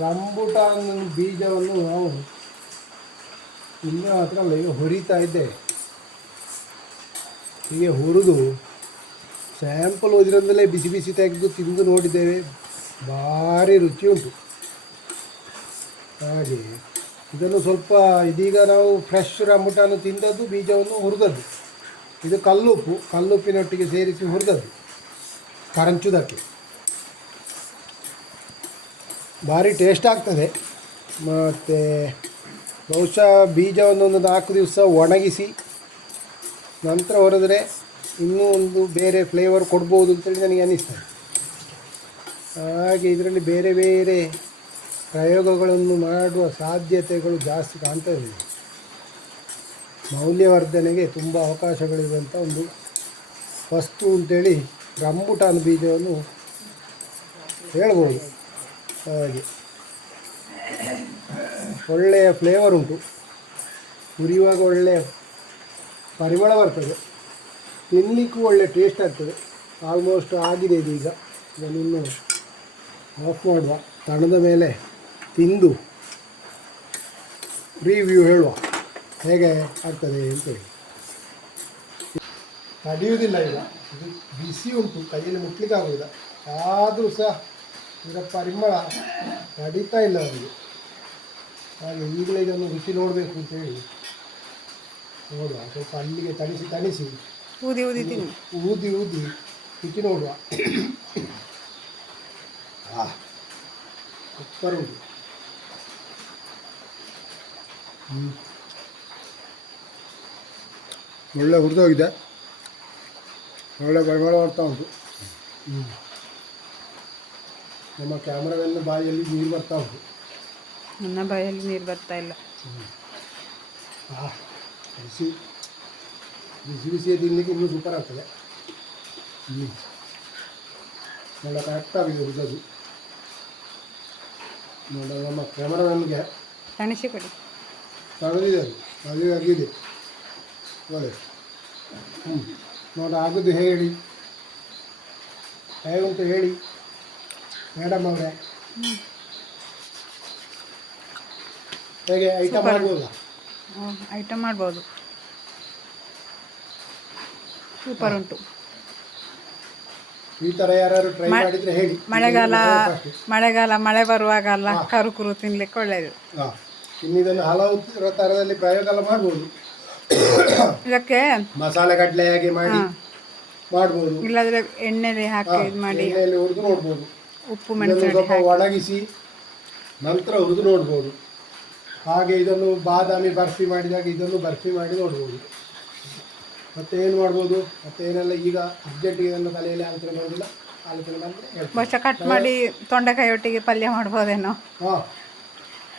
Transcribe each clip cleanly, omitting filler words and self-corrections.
Rambutan ಬೀಜವನ್ನು ನಾವು ಇನ್ನೂ ಮಾತ್ರ ಅಲ್ಲ, ಈಗ ಹುರಿತಾ ಇದ್ದೇವೆ. ಹೀಗೆ ಹುರಿದು ಸ್ಯಾಂಪಲ್ ಇದರಿಂದಲೇ ಬಿಸಿ ಬಿಸಿ ತೆಗೆದು ತಿಂದು ನೋಡಿದ್ದೇವೆ, ಭಾರಿ ರುಚಿ ಉಂಟು. ಹಾಗೆ ಇದನ್ನು ಸ್ವಲ್ಪ, ಇದೀಗ ನಾವು ಫ್ರೆಶ್ ರಂಬುಟಾನು ತಿಂದದ್ದು, ಬೀಜವನ್ನು ಹುರಿದದ್ದು. ಇದು ಕಲ್ಲುಪ್ಪಿನೊಟ್ಟಿಗೆ ಸೇರಿಸಿ ಹುರಿದದ್ದು ಕರಂಚುವುದಕ್ಕೆ. ಭಾರಿ ಟೇಸ್ಟ್ ಆಗ್ತದೆ. ಮತ್ತು ಬಹುಶಃ ಬೀಜವನ್ನೊಂದು 4 ದಿವಸ ಒಣಗಿಸಿ ನಂತರ ಹೊರೆದ್ರೆ ಇನ್ನೂ ಒಂದು ಬೇರೆ ಫ್ಲೇವರ್ ಕೊಡ್ಬೋದು ಅಂತೇಳಿ ನನಗೆ ಅನ್ನಿಸ್ತದೆ. ಹಾಗೆ ಇದರಲ್ಲಿ ಬೇರೆ ಬೇರೆ ಪ್ರಯೋಗಗಳನ್ನು ಮಾಡುವ ಸಾಧ್ಯತೆಗಳು ಜಾಸ್ತಿ ಕಾಣ್ತಾ ಇದೆ. ಮೌಲ್ಯವರ್ಧನೆಗೆ ತುಂಬ ಅವಕಾಶಗಳಿರುವಂಥ ಒಂದು ವಸ್ತು ಅಂತೇಳಿ ರಂಬುಟಾನ್ ಬೀಜವನ್ನು ಹೇಳ್ಬೋದು. ಹಾಗೆ ಒಳ್ಳೆಯ ಫ್ಲೇವರ್ ಉಂಟು, ಹುರಿಯುವಾಗ ಒಳ್ಳೆಯ ಪರಿಮಳ ಬರ್ತದೆ, ತಿನ್ನಲಿಕ್ಕೂ ಒಳ್ಳೆಯ ಟೇಸ್ಟ್ ಆಗ್ತದೆ. ಆಲ್ಮೋಸ್ಟ್ ಆಗಿದೆ ಇದೀಗ. ಇದನ್ನು ಆಫ್ ಮಾಡುವ, ತಣದ ಮೇಲೆ ತಿಂದು ರಿವ್ಯೂ ಹೇಳುವ ಹೇಗೆ ಆಗ್ತದೆ ಅಂತೇಳಿ. ತಡೆಯುವುದಿಲ್ಲ ಈಗ, ಇದು ಬಿಸಿ ಉಂಟು, ಕೈಯಲ್ಲಿ ಮುಟ್ಲಿಕ್ಕೆ ಆಗೋದಿಲ್ಲ. ಆದರೂ ಸಹ ಇದರ ಪರಿಮಳ ತಡೀತಾ ಇಲ್ಲ ಅವರಿಗೆ. ಹಾಗೆ ಈಗಲೇ ಇದನ್ನು ರುಚಿ ನೋಡಬೇಕು ಅಂತೇಳಿ ನೋಡುವ. ಸ್ವಲ್ಪ ಅಲ್ಲಿಗೆ ತಣಿಸಿ ಊದಿ ರುಚಿ ನೋಡುವ. ಸೂಪರ್ ಉಂಟು. ಒಳ್ಳೆ ಹುರಿದೋಗಿದೆ, ಒಳ್ಳೆ ಪರಿಮಳ ಬರ್ತಾ ಉಂಟು. ನಮ್ಮ ಕ್ಯಾಮ್ರಾವೆಲ್ಲ ಬಾಯಲ್ಲಿ ನೀರು ಬರ್ತಾ ಉಂಟು. ನನ್ನ ಬಾಯಲ್ಲಿ ನೀರು ಬರ್ತಾ ಇಲ್ಲ. ಬಿಸಿ ಬಿಸಿಯೇ ತಿನ್ನಲಿಕ್ಕೆ ಇನ್ನೂ ಸೂಪರ್ ಆಗ್ತದೆ. ಒಳ್ಳೆ ಕರೆಕ್ಟಾಗಿದೆ ಹುರಿದದ್ದು. ನೋಡ, ನಮ್ಮ ಕ್ಯಾಮ್ರಾಮನ್ಗೆ ತಣಿಸಿಕೊಡಿ. ತಗದಿದೆ, ಅದು ಆಗಿದೆ. ಒಳ್ಳೆ ನೋಡ, ಆಗೋದು ಹೇಳಿ, ಹೇಗುಂಟು ಹೇಳಿ ಮೇಡಮ್ ಅವರೇ. ಹೇಗೆ ಐಟಮ್ ಮಾಡ್ಬೋದಾ? ಐಟಮ್ ಮಾಡ್ಬೋದು, ಸೂಪರ್ ಉಂಟು. ಈ ಥರ ಯಾರು ಟ್ರೈ ಮಾಡಿದರೆ ಹೇಳಿ. ಮಳೆಗಾಲ ಮಳೆ ಬರುವಾಗೆಲ್ಲ ಕರುಕುರು ತಿನ್ಲಿಕ್ಕೆ ಒಳ್ಳೆಯದು. ಇನ್ನು ಇದನ್ನು ಹಲವು ಥರದಲ್ಲಿ ಪ್ರಯೋಗ ಎಲ್ಲ ಮಾಡ್ಬೋದು. ಇದಕ್ಕೆ ಮಸಾಲೆ ಕಡಲೆ ಹಾಗೆ ಮಾಡ್ಬೋದು, ಇಲ್ಲಾಂದ್ರೆ ಎಣ್ಣೆಲಿ ಹಾಕಿ ಇದು ಮಾಡಿ ಎಣ್ಣೆಯಲ್ಲಿ ಹುರಿದು ನೋಡ್ಬೋದು. ಉಪ್ಪು ಮೆಣಸು ಸ್ವಲ್ಪ ಒಣಗಿಸಿ ನಂತರ ಹುರಿದು ನೋಡ್ಬೋದು. ಹಾಗೆ ಇದನ್ನು ಬಾದಾಮಿ ಬರ್ಫಿ ಮಾಡಿದಾಗ ಇದನ್ನು ಬರ್ಫಿ ಮಾಡಿ ನೋಡ್ಬೋದು. ಮತ್ತೆ ಏನು ಮಾಡ್ಬೋದು, ಮತ್ತೆ ಏನೆಲ್ಲ ಈಗ ಅರ್ಜೆಂಟಿಗೆ ಇದನ್ನು ತಲೆಯಲ್ಲಿ ಆಲೋಚನೆ ಮಾಡೋದಿಲ್ಲ. ಆಲೋಚನೆ ಮಾಡಿದ್ರೆ ಬಹುಶಃ ಕಟ್ ಮಾಡಿ ತೊಂಡೆಕಾಯಿ ಒಟ್ಟಿಗೆ ಪಲ್ಯ ಮಾಡ್ಬೋದೇನೋ.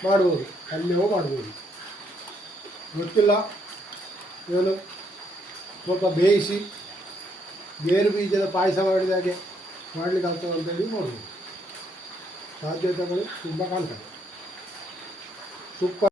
ಮಾಡ್ಬೋದು, ಪಲ್ಯವೂ ಮಾಡ್ಬೋದು, ಗೊತ್ತಿಲ್ಲ. ಇದನ್ನು ಸ್ವಲ್ಪ ಬೇಯಿಸಿ ಗೇರು ಬೀಜದ ಪಾಯಸ ಮಾಡಿದಾಗೆ ಮಾಡಲಿಕ್ಕೆ ಆಗ್ತದೆ ಅಂತೇಳಿ ನೋಡ್ಬೋದು. ಸಾಧ್ಯತೆಗಳು ತುಂಬ ಕಾಣ್ತದೆ. ಸೂಪರ್.